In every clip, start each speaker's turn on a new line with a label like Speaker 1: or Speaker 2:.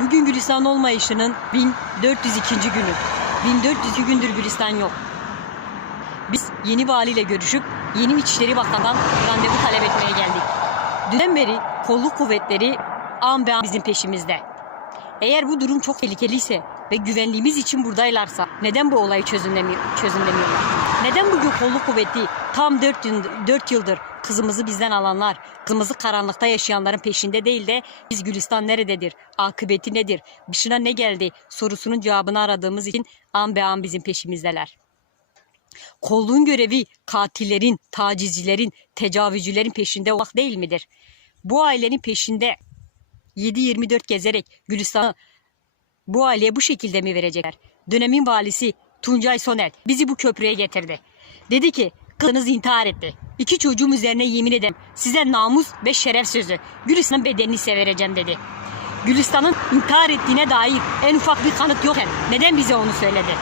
Speaker 1: Bugün Gülistan olmayışının 1402. günü. 1402 gündür Gülistan yok. Biz yeni valiyle görüşüp yeni İçişleri Bakanı'ndan randevu talep etmeye geldik. Dünden beri kolluk kuvvetleri an be an bizim peşimizde. Eğer bu durum çok tehlikeliyse ve güvenliğimiz için buradaylarsa neden bu olayı çözümlemiyor, çözümlemiyorlar? Neden bugün kolluk kuvveti tam 4, yıl, 4 yıldır kızımızı bizden alanlar, kızımızı karanlıkta yaşayanların peşinde değil de biz Gülistan nerededir, akıbeti nedir, başına ne geldi sorusunun cevabını aradığımız için an be an bizim peşimizdeler. Kolluğun görevi katillerin, tacizcilerin, tecavüzcülerin peşinde olmak değil midir? Bu ailenin peşinde 7-24 gezerek Gülistan'ı bu aileye bu şekilde mi verecekler? Dönemin valisi Tuncay Soner bizi bu köprüye getirdi. Dedi ki kızınız intihar etti. İki çocuğum üzerine yemin ederim size namus ve şeref sözü. Gülistan'ın bedenini size vereceğim dedi. Gülistan'ın intihar ettiğine dair en ufak bir kanıt yokken neden bize onu söyledi?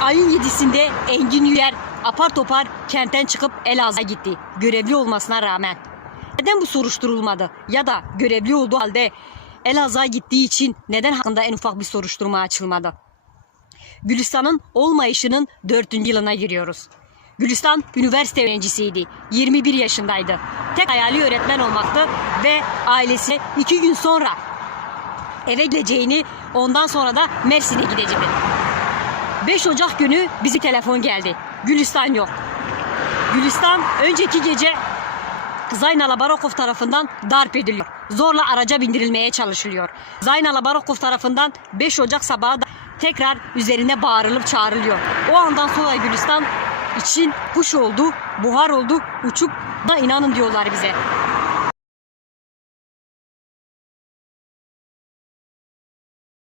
Speaker 1: Ayın 7'sinde Engin Yüyer apar topar kentten çıkıp Elazığ'a gitti. Görevli olmasına rağmen. Neden bu soruşturulmadı? Ya da görevli olduğu halde Elazığ'a gittiği için neden hakkında en ufak bir soruşturma açılmadı? Gülistan'ın olmayışının dördüncü yılına giriyoruz. Gülistan üniversite öğrencisiydi. 21 yaşındaydı. Tek hayali öğretmen olmaktı ve ailesi iki gün sonra eve gideceğini ondan sonra da Mersin'e gideceğini. 5 Ocak günü bizi telefon geldi. Gülistan yok. Gülistan önceki gece Zayn Alabarokov tarafından darp ediliyor. Zorla araca bindirilmeye çalışılıyor. Zayn Alabarokov tarafından 5 Ocak sabahı da tekrar üzerine bağırılıp çağrılıyor. O andan sonra Gülistan için kuş oldu, buhar oldu, uçup da inanın diyorlar bize.